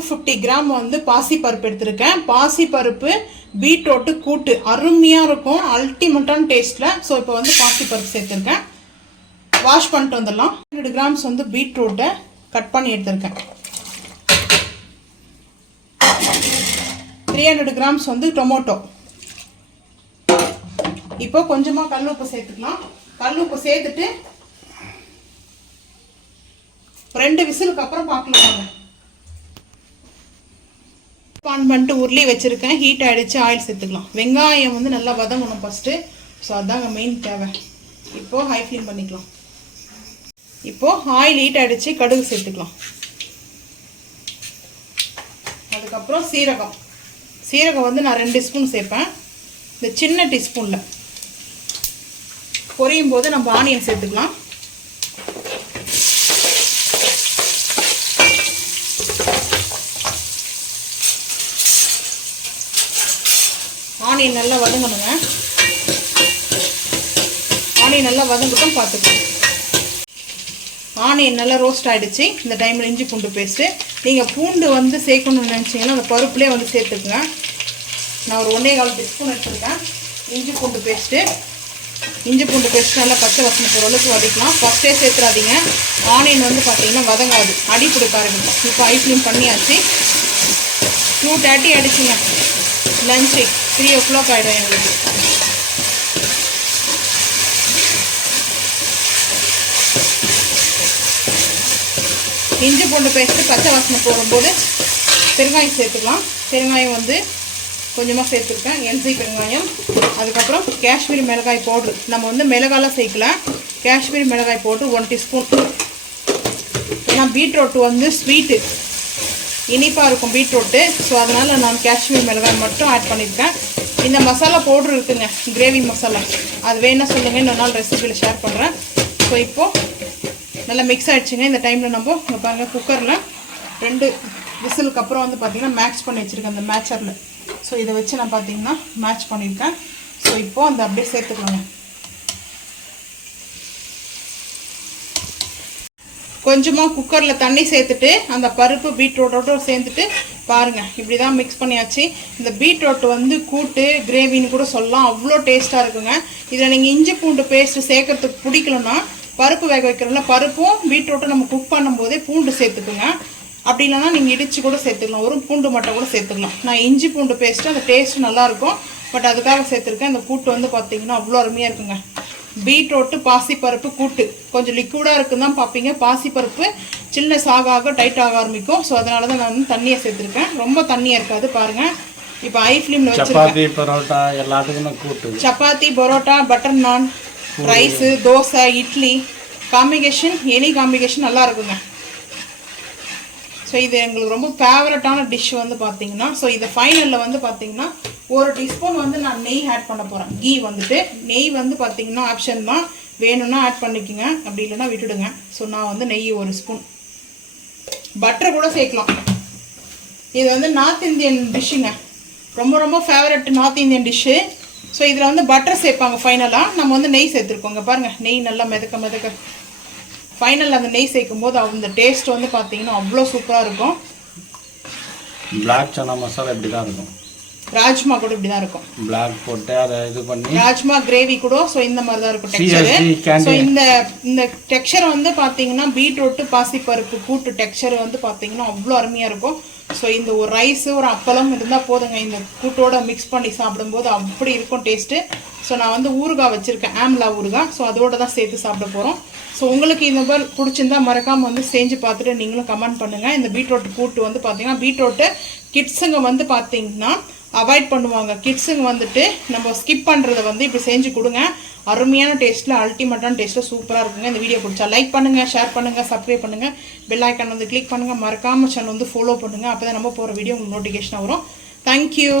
250 gram வந்து பாசி பருப்பு எடுத்திருக்கேன். பாசி பருப்பு பீட்ரூட் கூட்டு அருமையாக இருக்கும், அல்டிமேட்டான டேஸ்ட்டில். ஸோ இப்போ வந்து பாசி பருப்பு சேர்த்துருக்கேன். வாஷ் பண்ணிட்டு வந்துடலாம். 100 கிராம்ஸ் வந்து பீட்ரூட்டை கட் பண்ணி எடுத்திருக்கேன். 300 கிராம்ஸ் வந்து டொமேட்டோ. இப்போ கொஞ்சமாக கல் உப்பு சேர்த்துக்கலாம். கல் உப்பு சேர்த்துட்டு 2 விசிலுக்கு அப்புறம் பார்க்கலாம். ஆன் பண்ணிட்டு உருளி வச்சுருக்கேன். ஹீட் ஆகிடுச்சு. ஆயில் சேர்த்துக்கலாம். வெங்காயம் வந்து நல்லா வதங்கணும் ஃபஸ்ட்டு. ஸோ அதுதாங்க மெயின் தேவை. இப்போது ஹை ஃப்ளேம் பண்ணிக்கலாம். இப்போது ஆயில் ஹீட் ஆகிடுச்சு. கடுகு சேர்த்துக்கலாம். அதுக்கப்புறம் சீரகம். சீரகம் வந்து நான் 2 ஸ்பூன் சேர்ப்பேன். இந்த சின்ன டீஸ்பூனில் பொரியும் போது நம்ம ஆனியன் சேர்த்துக்கலாம். ஆனியன் நல்லா வதங்கணுங்க. ஆனியன் நல்லா வதங்கட்டும், பார்த்துக்கலாம். ஆனியன் நல்லா ரோஸ்ட் ஆகிடுச்சு. இந்த டைமில் இஞ்சி பூண்டு பேஸ்ட்டு. நீங்கள் பூண்டு வந்து சேர்க்கணும்னு நினச்சிங்கன்னா அந்த பருப்புலேயே வந்து சேர்த்துக்குங்க. நான் ஒரு 1.25 டீஸ்பூன் எடுத்துருக்கேன். இஞ்சி பூண்டு பேஸ்ட்டு. இஞ்சி பூண்டு பேஸ்ட்டு நல்லா பச்சை வாசனை போகிற அளவுக்கு வதக்கலாம். ஃபஸ்ட்டே சேர்த்துறாதீங்க. ஆனியன் வந்து பார்த்தீங்கன்னா வதங்காது, அடி பிடிக்க ஆரம்பிக்கும். இப்போ ஹை ஃப்ளேம் பண்ணியாச்சு. 2:30 ஆகிடுச்சுங்க. லஞ்சு 3 o'clock ஆகிடும் எங்களுக்கு. இஞ்சி பூண்டு பேஸ்ட்டு பச்சை வாசனை போடும்போது பெருங்காயம் சேர்த்துக்கலாம். பெருங்காயம் வந்து கொஞ்சமாக சேர்த்துருக்கேன், எல்சி பெருங்காயம். அதுக்கப்புறம் காஷ்மீரி மிளகாய் பவுட்ரு. நம்ம வந்து மிளகாலாம் சேர்க்கலாம். காஷ்மீரி மிளகாய் பவுட்ரு 1 டீஸ்பூன். ஏன்னா பீட்ரூட் வந்து ஸ்வீட்டு, இனிப்பாக இருக்கும் பீட்ரூட்டு. ஸோ அதனால் நான் காஷ்மீர் மிளகாய் மட்டும் ஆட் பண்ணியிருக்கேன். இந்த மசாலா பவுட்ரு இருக்குங்க, கிரேவி மசாலா. அது வேணா சொல்லுங்கள், இன்னொரு நாள் ரெசிபியில் ஷேர் பண்ணுறேன். ஸோ இப்போது நல்லா மிக்ஸ் ஆகிடுச்சுங்க. இந்த டைமில் நம்ம இங்கே பாருங்கள், குக்கரில் 2 விசிலுக்கு அப்புறம் வந்து பார்த்திங்கன்னா மேட்ச் பண்ணி வச்சுருக்கேன் அந்த மேட்சரில். ஸோ இதை வச்சு நான் பார்த்திங்கன்னா மேட்ச் பண்ணியிருக்கேன். ஸோ இப்போது அந்த அப்படியே சேர்த்துக்கலாங்க. கொஞ்சமாக குக்கரில் தண்ணி சேர்த்துட்டு அந்த பருப்பு பீட்ரூட்டோட சேர்த்துட்டு பாருங்கள், இப்படி தான் மிக்ஸ் பண்ணியாச்சு. இந்த பீட்ரூட் வந்து கூட்டு கிரேவின்னு கூட சொல்லலாம், அவ்வளோ டேஸ்ட்டாக இருக்குங்க. இதில் நீங்கள் இஞ்சி பூண்டு பேஸ்ட்டு சேர்க்குறதுக்கு பிடிக்கலன்னா பருப்பு வேக வைக்கிறோம்ல, பருப்பும் பீட்ரூட்டும் நம்ம குக் பண்ணும்போதே பூண்டு சேர்த்துக்குங்க. அப்படி இல்லைனா நீங்கள் இடித்து கூட சேர்த்துக்கலாம், ஒரு பூண்டு மட்டும் கூட சேர்த்துக்கலாம். நான் இஞ்சி பூண்டு பேஸ்ட்டு அந்த டேஸ்ட்டு நல்லாயிருக்கும், பட் அதுக்காக சேர்த்துருக்கேன். இந்த கூட்டு வந்து பார்த்திங்கன்னா அவ்வளோ அருமையாக இருக்குங்க. பீட்ரூட்டு பாசிப்பருப்பு கூட்டு கொஞ்சம் லிக்விடாக இருக்குன்னு தான் பார்ப்பீங்க. பாசிப்பருப்பு சில்னஸ் ஆக டைட் ஆக ஆரம்பிக்கும். ஸோ அதனால தான் நான் வந்து தண்ணியை சேர்த்துருக்கேன். ரொம்ப தண்ணியாக இருக்காது பாருங்கள். இப்போ ஹை ஃப்ளேமில் வச்சுருக்கேன். பரோட்டா எல்லாத்துக்குமே கூட்டு. சப்பாத்தி, பரோட்டா, பட்டர் நான், rice, dosa, idli combination, any combination நல்லா இருக்குங்க. ஸோ இது எங்களுக்கு ரொம்ப ஃபேவரட்டான டிஷ் வந்து பார்த்தீங்கன்னா. ஸோ இதை ஃபைனலில் வந்து பார்த்தீங்கன்னா 1 டீஸ்பூன் வந்து நான் நெய் ஆட் பண்ண போகிறேன். கீ வந்துட்டு நெய் வந்து பார்த்தீங்கன்னா ஆப்ஷன் தான், வேணும்னா ஆட் பண்ணிக்கோங்க, அப்படி இல்லைன்னா விட்டுடுங்க. ஸோ நான் வந்து நெய் 1 ஸ்பூன், பட்டர் கூட சேர்க்கலாம். இது வந்து நார்த் இந்தியன் டிஷ்ஷுங்க, ரொம்ப ரொம்ப favourite north Indian dish. So இதில் வந்து பட்டர் சேர்ப்பாங்க ஃபைனலாக. நம்ம வந்து நெய் சேர்த்துருக்கோங்க பாருங்கள். நெய் நல்லா மிதக்க ஃபைனல் அந்த நெய் சேர்க்கும் போது அந்த டேஸ்ட் வந்து பார்த்தீங்கன்னா அவ்வளோ சூப்பராக இருக்கும். பிளாக் சனா மசாலா இப்படி தான் இருக்கும். ராஜ்மா கூட இப்படி தான் இருக்கும். பிளாக் போட்டு அதை இது பண்ணி ராஜ்மா கிரேவி கூட ஸோ இந்த மாதிரி தான் இருக்கும் டெக்ஸ்சரு. ஸோ இந்த டெக்ஸ்சர் வந்து பார்த்தீங்கன்னா பீட்ரூட்டு பாசிப்பருப்பு கூட்டு டெக்ஸ்சர் வந்து பார்த்தீங்கன்னா அவ்வளோ அருமையாக இருக்கும். ஸோ இந்த ஒரு ரைஸு ஒரு அப்பளம் இருந்தால் போதுங்க, இந்த கூட்டோட மிக்ஸ் பண்ணி சாப்பிடும்போது அப்படி இருக்கும் டேஸ்ட்டு. ஸோ நான் வந்து ஊறுகாய் வச்சுருக்கேன், ஆம்லா ஊறுகாய். ஸோ அதோடு தான் சேர்த்து சாப்பிட போகிறோம். ஸோ உங்களுக்கு இந்த மாதிரி பிடிச்சிருந்தா மறக்காமல் வந்து செஞ்சு பார்த்துட்டு நீங்களும் கமெண்ட் பண்ணுங்கள். இந்த பீட்ரூட் கூட்டு வந்து பார்த்தீங்கன்னா பீட்ரூட்டு கிட்ஸுங்க வந்து பார்த்தீங்கன்னா அவாய்ட் பண்ணுவாங்க. கிட்ஸுங்க வந்துட்டு நம்ம ஸ்கிப் பண்ணுறதை வந்து இப்படி செஞ்சு கொடுங்க. அருமையான டேஸ்ட்டில் அல்டிமேட்டான டேஸ்ட்டில் சூப்பராக இருக்குங்க. இந்த வீடியோ பிடிச்சா லைக் பண்ணுங்கள், ஷேர் பண்ணுங்கள், சப்ஸ்கிரைப் பண்ணுங்கள், பெல் ஐக்கான் வந்து கிளிக் பண்ணுங்கள். மறக்காமல் சேனல் வந்து ஃபாலோ பண்ணுங்கள். அப்போ தான் நம்ம போகிற வீடியோ உங்களுக்கு நோட்டிஃபிகேஷன் வரும். தேங்க்யூ.